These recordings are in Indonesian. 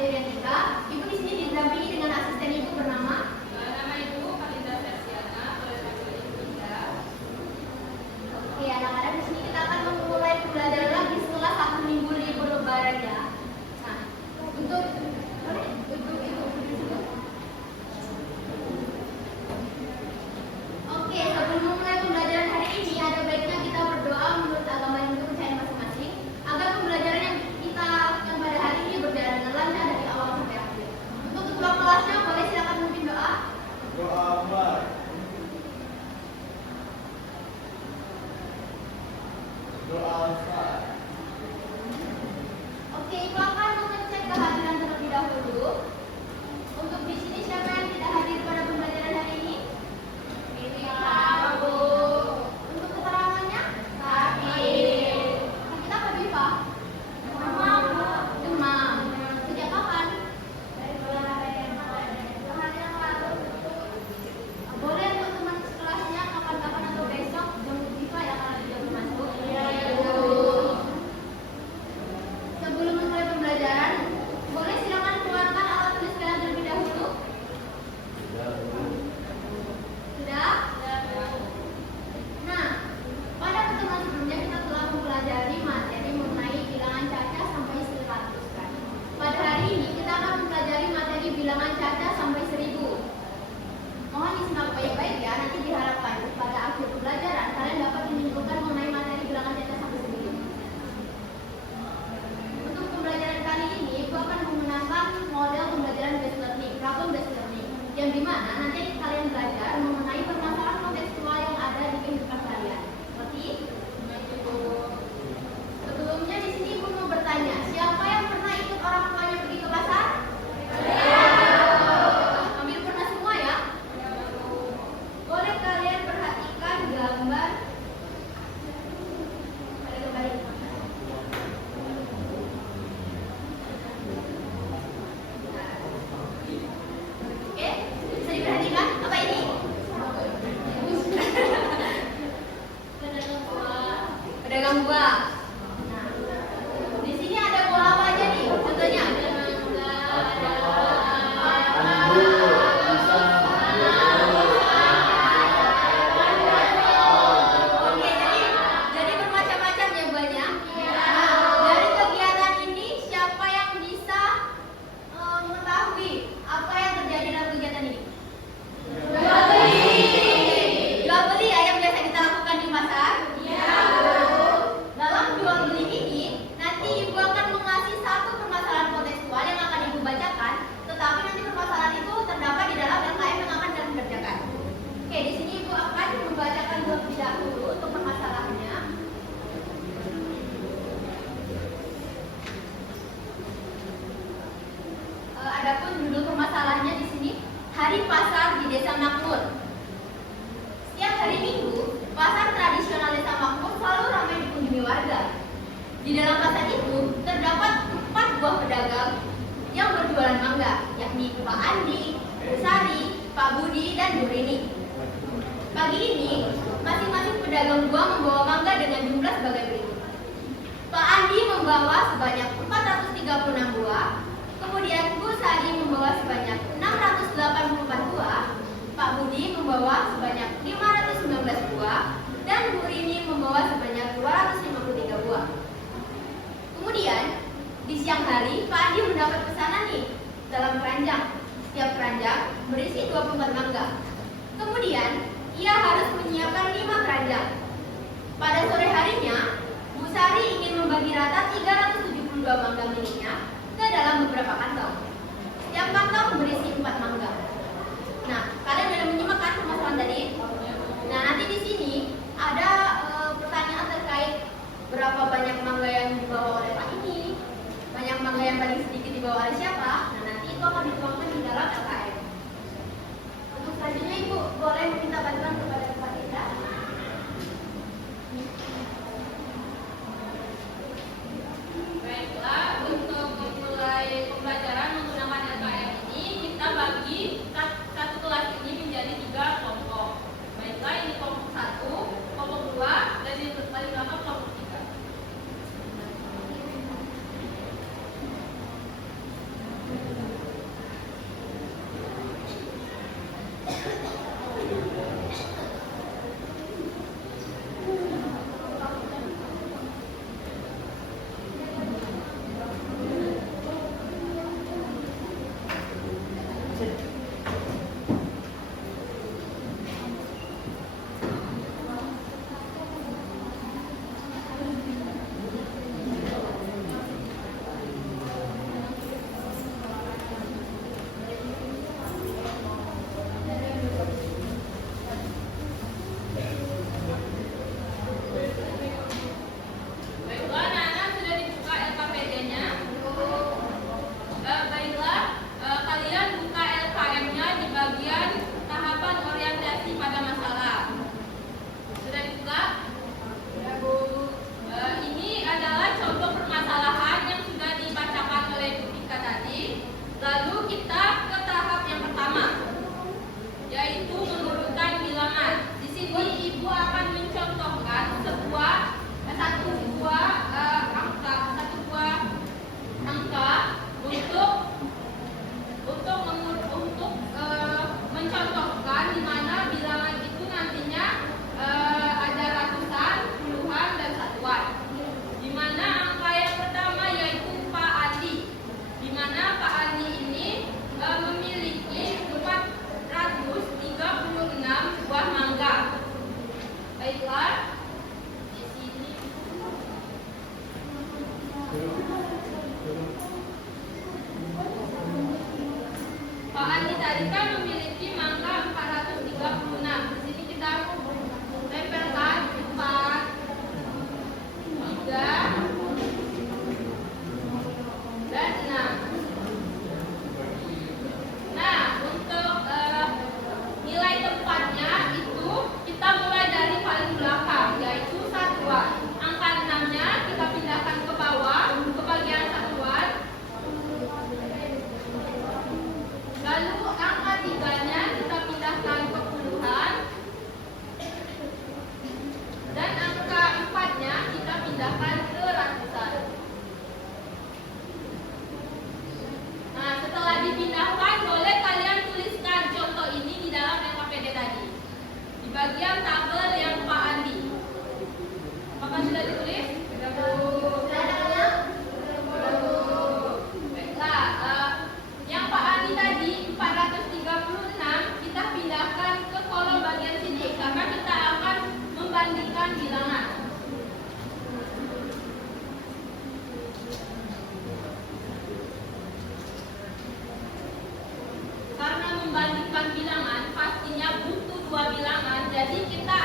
Iriantika. Ibu di sini didampingi dengan asisten ibu bernama Ibu Kalinda Sersiana, boleh panggil Ibu Indah. Oke, anak-anak di sini kita akan memulai pembelajaran lagi setelah 1 minggu libur lebaran ya. Nah, untuk ibu. Oke, sebelum memulai pembelajaran hari ini ada baiknya kita berdoa menurut agama yang kepercayaan masing-masing agar pembelajaran yang kita lakukan pada hari ini berjalan dengan lancar dari awal sampai akhir. Untuk ketua kelasnya boleh silakan memimpin doa. Doa Umar. Doa Ustaz. Oke, ibu akan mengecek kehadiran terlebih dahulu. Untuk di sini siapa yang tidak hadir pada pembelajaran hari ini? Ini Bu. Untuk keterangannya? Sakit apa Bu Iva? Demam. Sejak kapan? Boleh untuk teman sekelasnya kapan-kapan atau besok jemput Iva ya kalau dia belum masuk. Sebelum memulai pembelajaran, boleh silakan keluarkan alat tulis kalian terlebih dahulu. Sudah? Nah, pada pertemuan sebelumnya kita telah mempelajari materi mengenai bilangan caca sampai 100 kan. Pada hari ini kita akan mempelajari materi bilangan caca sampai 1000. Mohon disimak baik-baik ya, nanti diharapkan pada akhir pembelajaran kalian dapat menyimpulkan mengenai materi bilangan caca sampai 1000. Untuk pembelajaran kali ini, Ibu akan menggunakan model pembelajaran based learning, problem based learning, yang dimana nanti kalian belajar mengenai permasalahan kontekstual yang ada di kehidupan kalian. Seperti sebelumnya di sini Ibu mau bertanya, siapa yang pernah ikut orang tuanya pergi ke pasar? Hampir pernah semua ya? Boleh kalian perhatikan gambar. Ada gambar ini. Oke, bisa diperhatikan apa ini? Pedagang buah. Nah, di sini ada bola apa aja nih? Contohnya. Oke, jadi bermacam-macam ya buahnya. Dari kegiatan ini siapa yang bisa mengetahui apa yang terjadi dalam kegiatan ini? Jual beli ya yang biasa kita lakukan di pasar. Dalam jual beli ini nanti ibu akan mengasih satu permasalahan kontekstual yang akan ibu bacakan, tetapi nanti permasalahan itu terdapat di dalam LKM yang akan kalian kerjakan. Oke, di sini ibu akan membacakan terlebih dahulu untuk permasalahannya. Adapun judul permasalahannya di sini Hari Pasar di Desa Makmur. Setiap hari Minggu, pasar tradisional Desa Makmur selalu ramai dikunjungi warga. Di dalam pasar itu terdapat 4 buah pedagang yang berjualan mangga, yakni Pak Andi, Bu Sari, Pak Budi, dan Bu Rini. Pagi ini, masing-masing pedagang buah membawa mangga dengan jumlah sebagai berikut. Pak Andi membawa sebanyak 436 buah, kemudian Bu Sari membawa sebanyak 684 buah, Pak Budi membawa sebanyak 519 buah, dan Bu Rini membawa sebanyak 253 buah. Kemudian, di siang hari, Pak Andi mendapat pesanan nih dalam keranjang. Setiap keranjang berisi 24 mangga. Kemudian, ia harus menyiapkan 5 keranjang. Pada sore harinya, Bu Sari ingin membagi rata 372 mangga miliknya ke dalam beberapa kantong. Setiap kantong berisi 4 mangga. Nah, kalian sudah menyimak kan permasalahan tadi? Nah, nanti di sini ada pertanyaan terkait berapa banyak mangga yang dibawa oleh Pak ini, banyak mangga yang paling sedikit dibawa oleh siapa. Nah, nanti itu akan dituangkan di dalam LKM. Untuk selanjutnya Ibu boleh meminta bantuan kepada Pak Indra. Baiklah, untuk memulai pembelajaran menggunakan LKM ini, kita bagi satu kelas ini menjadi 3 kelompok. Baiklah, ini kelompok 1, kelompok 2, dan yang paling belakang kelompok 3. Baiklah, di sini Pak Andi tadi kan memiliki mangga 436. Di sini kita tempelkan 4, 3, dan 6. Nah, untuk nilai tempatnya itu kita mulai dari paling belakang, yaitu satuan. Angka 6-nya kita pindahkan ke bawah, ke bagian satuan. Lalu angka 3-nya kita pindahkan ke puluhan. Dan angka 4-nya kita pindahkan ke ratusan. Nah, setelah dipindahkan, boleh kalian tuliskan contoh ini di dalam LKPD tadi. Di bagian tabel yang Pak Andi. Apakah sudah ditulis? Baiklah, yang Pak Andi tadi 436 kita pindahkan ke kolom bagian sini karena kita akan membandingkan bilangan. Karena membandingkan bilangan pastinya butuh dua bilangan, jadi kita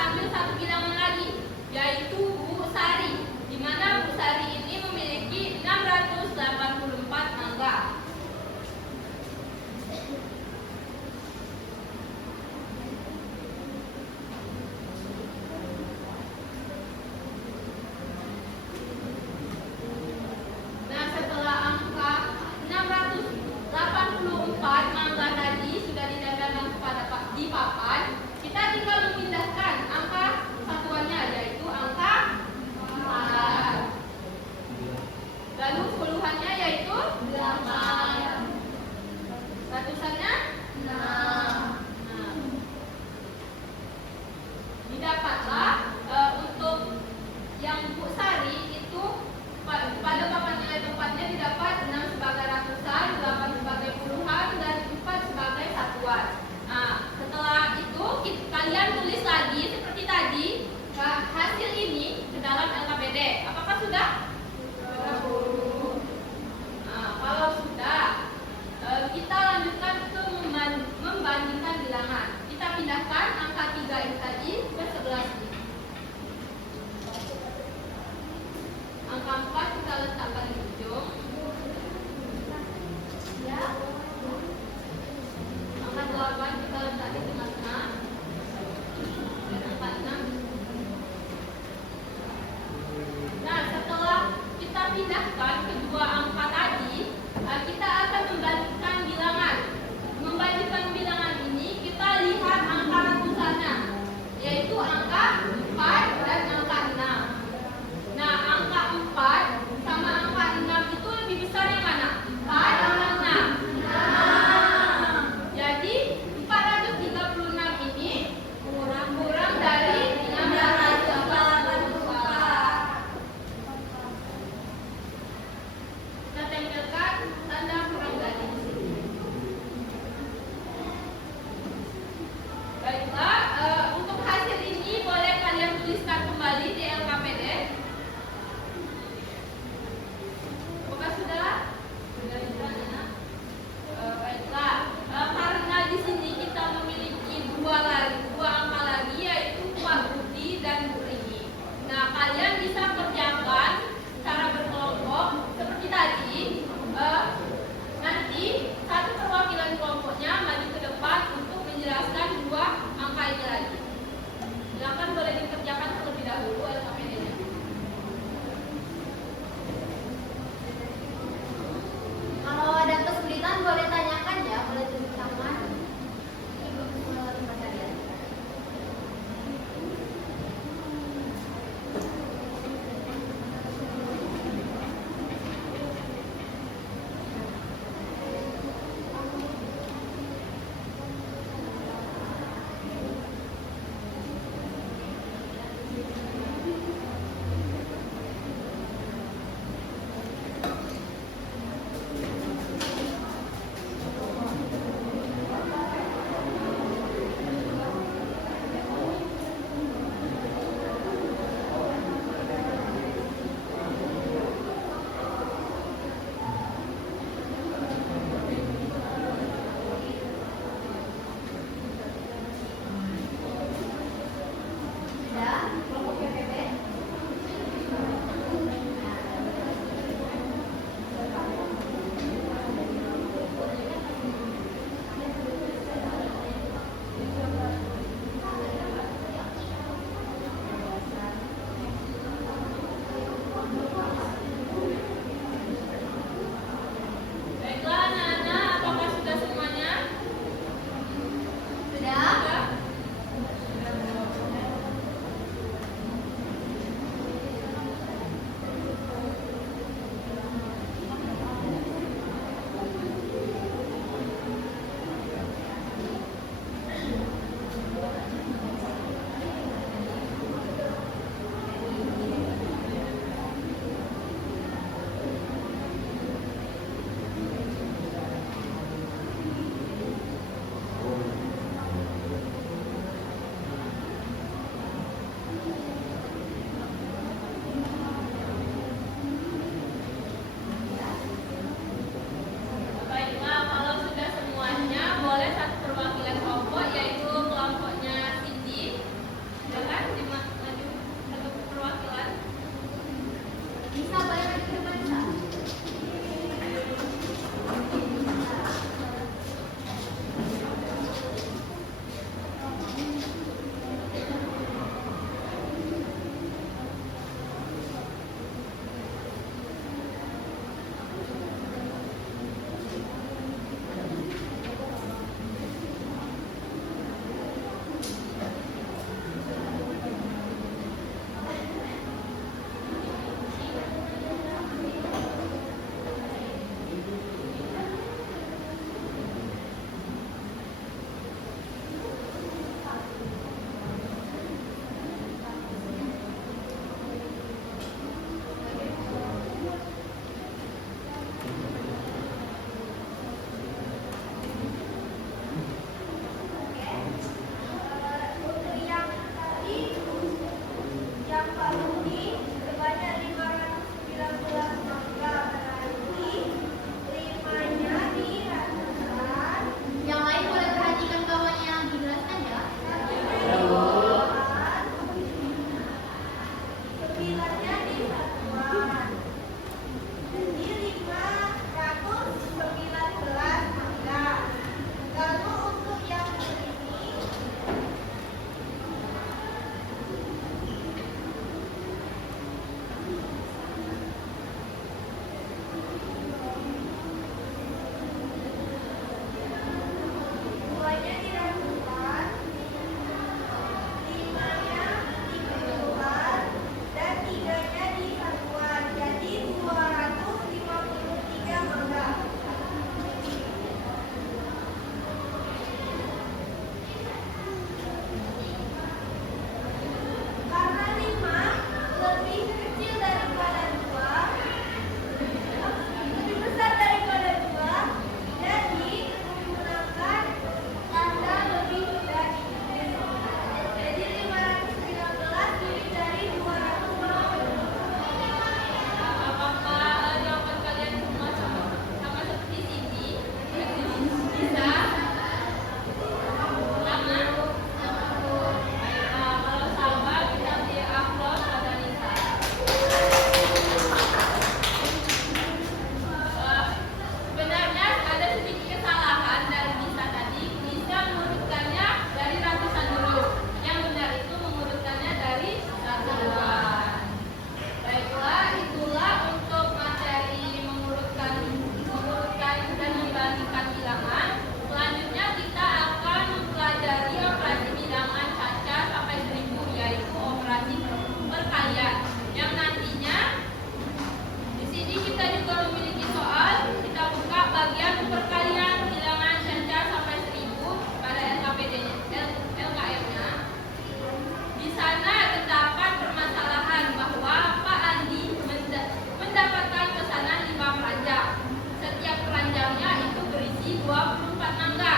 24 mangga.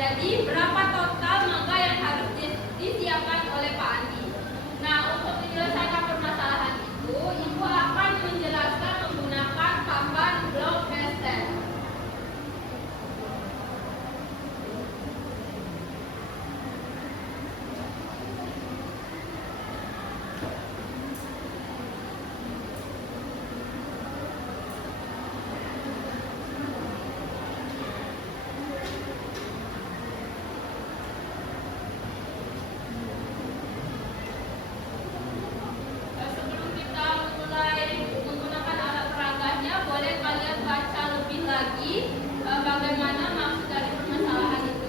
Jadi berapa total mangga yang harus disiapkan oleh Pak Andi? Nah, untuk menyelesaikan permasalahan itu, Ibu akan menjelaskan menggunakan papan blok Excel. Sebelum kita mulai menggunakan alat peraganya, boleh kalian baca lebih lagi bagaimana maksud dari permasalahan itu.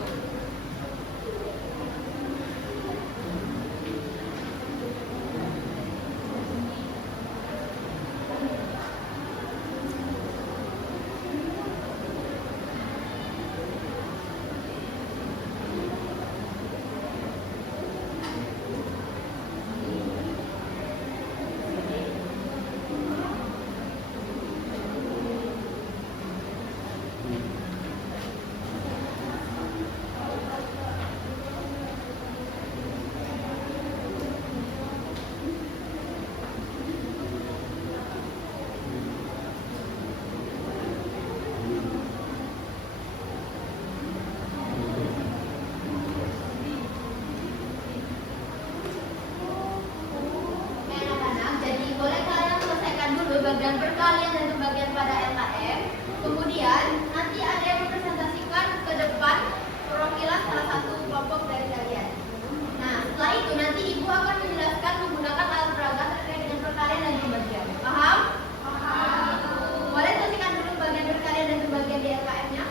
Oke anak-anak, jadi boleh kalian selesaikan dulu bagian perkalian dan pembagian pada LKM. Kemudian nanti ada yang mempresentasikan ke depan perwakilan salah satu kelompok dari kalian. Nah, setelah itu nanti ibu akan menjelaskan menggunakan alat peraga terkait dengan perkalian dan pembagian. Paham? Paham. Boleh selesaikan dulu bagian perkalian dan pembagian di LKM-nya?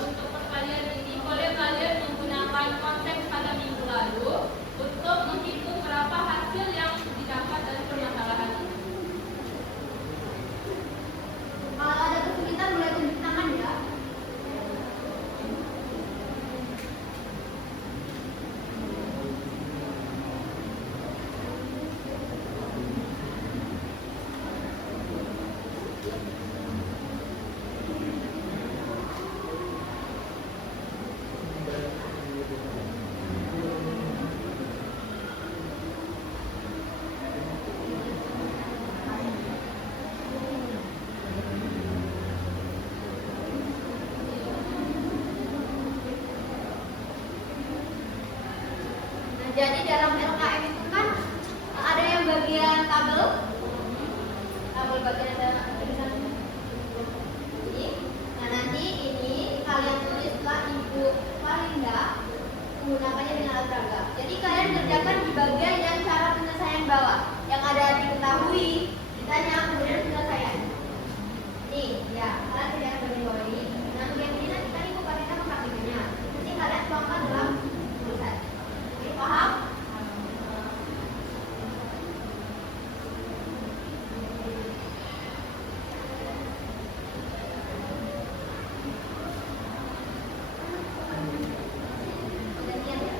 Untuk perkalian ini, boleh kalian menggunakan konsep pada minggu lalu untuk menghitung berapa hasil yang didapat dari permasalahan ini. Kalau ada kesulitan boleh tunjuk tangan ya. Nah, jadi dalam LKM itu kan ada yang bagian tabel bagian ada tulisan ini. Nah, nanti ini kalian tulislah Ibu Farinda menggunakannya dengan alat peraga. Jadi kalian kerjakan di bagian yang cara penyelesaian bawah yang ada diketahui, ditanya kemudian penyelesaian. Nih, ya, kalian kerjakan bagian bawah ini. Nah, bagian ini nanti kan Ibu Farinda mempraktikkannya. Nanti kalian tuangkan dalam tulisan. Oke, paham? Gantian ya?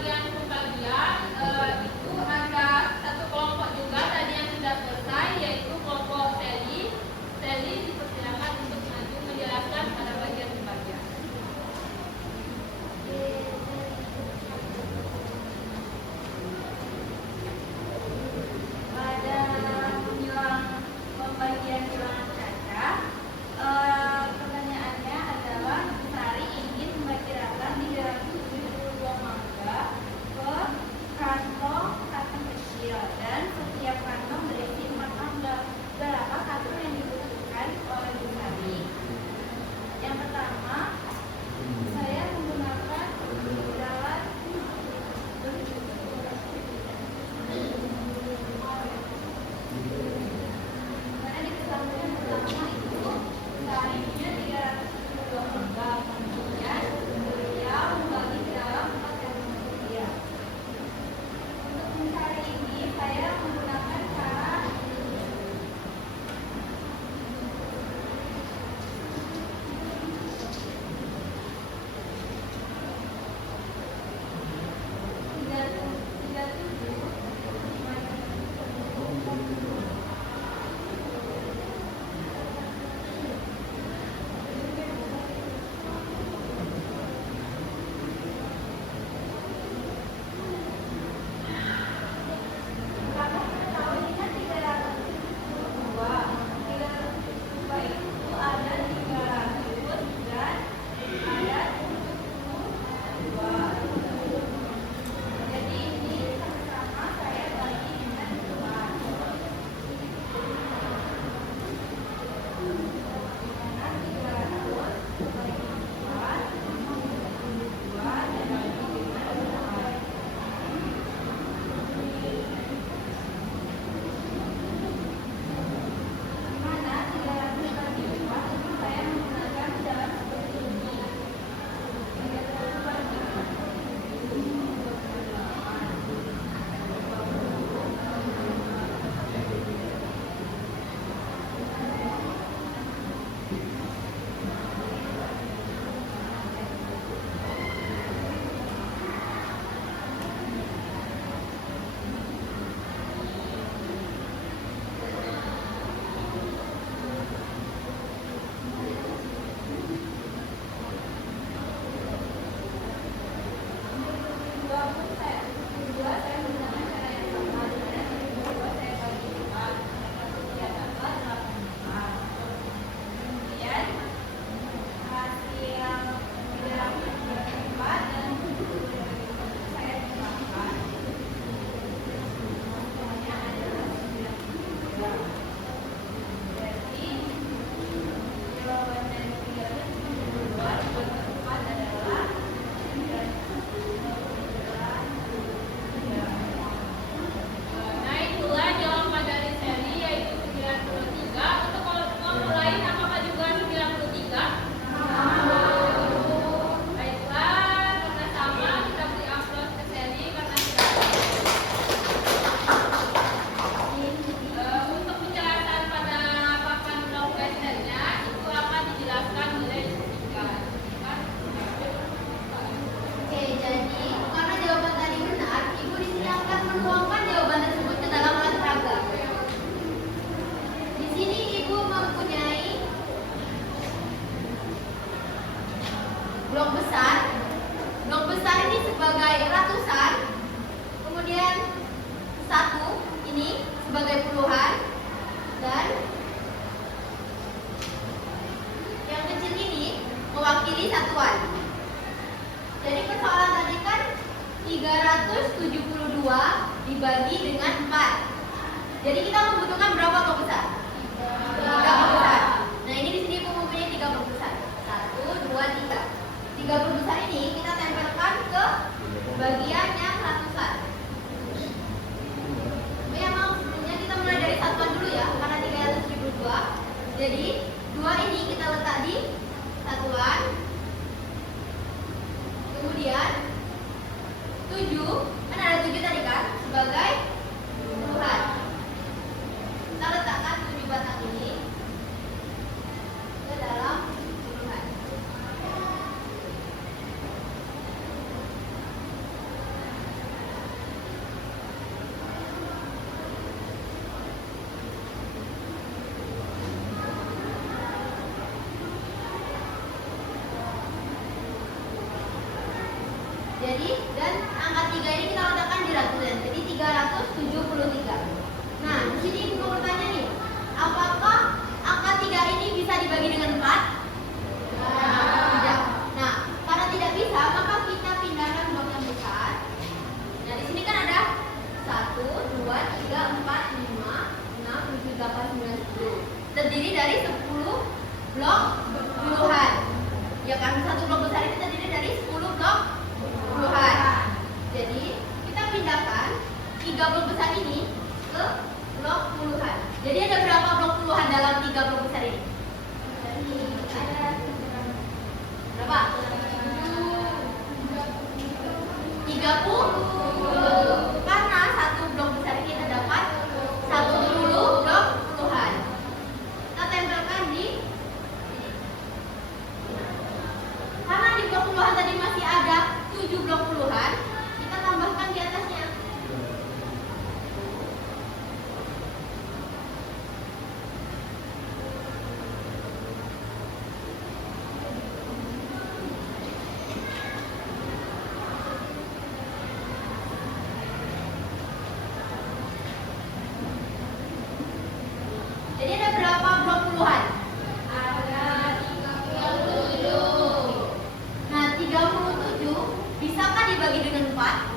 pembagian itu ada satu kelompok juga tadi yang sudah selesai, yaitu kelompok Sally. Sally dipersilakan untuk maju menjelaskan pada bagian pembagian. Pada menjelang pembagian bilangan kaca, pertanyaannya adalah Sari ingin memperkirakan 372 mangga ke kantong kecil dan setiap kantong berisi 4 mangga. Berapa kartu yang dibutuhkan oleh Bu Sari? Yang pertama, saya menggunakan alat karena di kesempatan pertama itu Sarinya 372 mangga, kemudian beliau membagi ke dalam 4 kantong kecil. Untuk mencari ini saya menggunakan cara Kakak tahu ini kan 372. 372 itu ada 300 dan ada 72. Jadi ini sama-sama saya bagi dengan 2. Karena 300 bagi 2, 2 dan bagi dengan 2. Dimana 300 bagi 2 itu saya menggunakan cara seperti ini. 300 bagi 2 saya menggunakan cara yang sama, dimana 2 saya bagi 4, dapat 3 dapat 8. Kemudian hasil 300 bagi 4 dan 70 bagi 1 saya tambahkan. Hasilnya adalah 93. Berarti jawaban dari 372 dibagi 4 adalah 393. Nah, itulah jawaban dari Sally, yaitu 93. Untuk kelompok lain apakah juga 93? Baiklah, karena sama kita beri aplaus ke Sally karena sudah. Untuk penjelasan pada papan blok lainnya itu akan dijelaskan oleh Jessica. Oke, jadi karena jawaban tadi benar, Ibu di sini akan menuangkan jawaban tersebut ke dalam alat peraga. Di sini Ibu mempunyai blok besar. Blok besar ini sebagai ratusan, kemudian 1 ini sebagai puluhan, dan yang kecil ini mewakili satuan. Jadi persoalan tadi kan 372 dibagi dengan 4. Jadi kita membutuhkan berapa blok besar? 3 blok besar. Nah, ini di sini Ibu mempunyai 3 blok besar. 1, 2, 3. 3 blok besar ini kita tempelkan ke bagian yang ratusan. Memang sebelumnya kita mulai dari satuan dulu ya, karena 372. Jadi 2 ini kita letak di satuan. Kemudian 7, kan ada 7 tadi kan, sebagai puluhan. Kita letakkan 7 batang ini ke dalam puluhan. lagi, dan angka 3 ini kita letakkan di ratusan. Jadi 373. Nah, di sini Ibu mau bertanya nih, apakah angka 3 ini bisa dibagi dengan 4? Tidak. Nah, karena tidak bisa, maka kita pindahkan blok yang besar. Nah, di sini kan ada 1, 2, 3, 4, 5, 6, 7, 8, 9, 10. Terdiri dari 10 blok puluhan. Ya kan, satu blok besar ini terdiri dari 10 blok puluhan. Jadi, kita pindahkan 3 blok besar ini ke blok puluhan. Jadi ada berapa blok puluhan dalam 3 blok besar ini? Berapa? 30. Karena satu blok besar ini terdapat 10 blok puluhan. Kita tempelkan di sini. Karena di blok puluhan tadi masih ada 7 blok puluhan, kita tambahkan di atasnya. Jadi ada berapa blok puluhan? Ada 37. Nah, 37 bisakah dibagi dengan 4?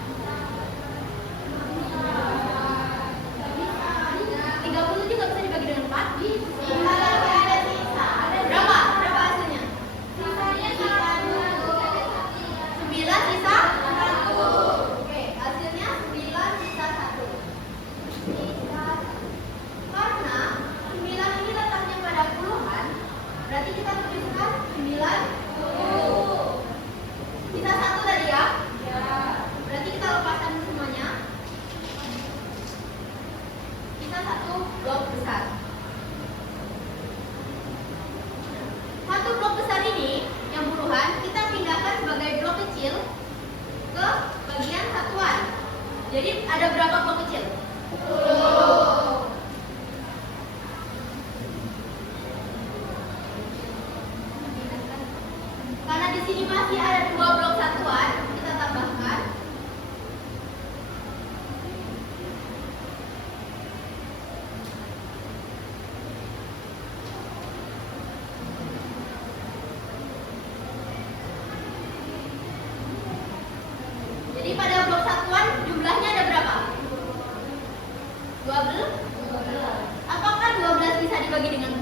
37 juga bisa dibagi dengan 4? Bisa. Ada sisa. Berapa? Berapa hasilnya? Sisanya 9 sisa 1. Oke, hasilnya 9 sisa 1. Karena 9 ini letaknya pada puluhan, berarti kita tuliskan 90. Sisa 1 tadi ya? Ya. Berarti kita lepaskan semuanya. Sisa 1 blok besar. Satu blok besar ini yang puluhan kita pindahkan sebagai blok kecil ke bagian satuan. Jadi ada berapa blok kecil? 10. Karena di sini masih ada 2 blok satuan, kita tambahkan. Jadi pada blok satuan jumlahnya ada berapa? 12. Apakah 12 bisa dibagi dengan